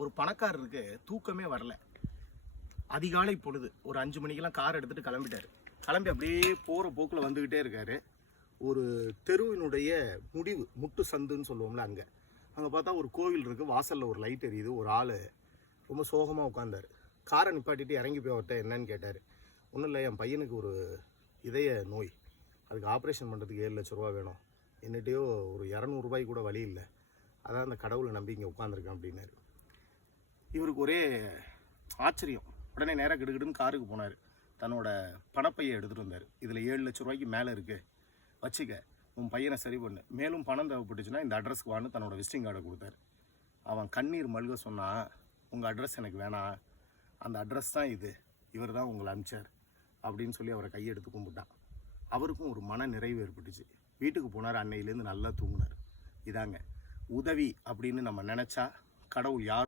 ஒரு பணக்காரருக்கு தூக்கமே வரல. அதிகாலை பொழுது ஒரு 5 மணிக்கெல்லாம் கார் எடுத்துகிட்டு கிளம்பிட்டார். கிளம்பி அப்படியே போகிற போக்கில் வந்துக்கிட்டே இருக்கார். ஒரு தெருவினுடைய முடிவு, முட்டு சந்துன்னு சொல்லுவோம்ல, அங்கே பார்த்தா ஒரு கோவில் இருக்குது. வாசலில் ஒரு லைட் எரியுது. ஒரு ஆள் ரொம்ப சோகமாக உட்காந்தார். காரை நிப்பாட்டிட்டு இறங்கி போய் அவர்கிட்ட என்னன்னு கேட்டார். ஒன்றும் இல்லை, என் பையனுக்கு ஒரு இதய நோய், அதுக்கு ஆப்ரேஷன் பண்ணுறதுக்கு 7 லட்ச ரூபா வேணும். என்னகிட்டயோ ஒரு 200 ரூபாய்க்கு கூட வழி இல்லை. அதான் அந்த கடவுளை நம்பி இங்கே உட்காந்துருக்கேன் அப்படின்னாரு. இவருக்கு ஒரே ஆச்சரியம். உடனே நேராக கிடுகிடுன்னு காருக்கு போனார். தன்னோட பணப்பையை எடுத்துகிட்டு வந்தார். இதில் 7 லட்ச ரூபாய்க்கு மேலே இருக்குது, வச்சுக்க, உன் பையனை சரி பண்ணு, மேலும் பணம் தேவைப்பட்டுச்சுன்னா இந்த அட்ரஸ்க்கு வான்னு தன்னோட விசிட்டிங் கார்டை கொடுத்தாரு. அவன் கண்ணீர் மல்க சொன்னான், உங்கள் அட்ரஸ் எனக்கு வேணாம், அந்த அட்ரஸ் தான் இது, இவர் தான் உங்களை அனுப்பிச்சார் அப்படின்னு சொல்லி அவரை கையெடுத்து கும்பிட்டான். அவருக்கும் ஒரு மன நிறைவு ஏற்பட்டுச்சு. வீட்டுக்கு போனார். அன்னையிலேருந்து நல்லா தூங்கினார். இதாங்க உதவி அப்படின்னு நம்ம நினச்சா கடவுள் யார்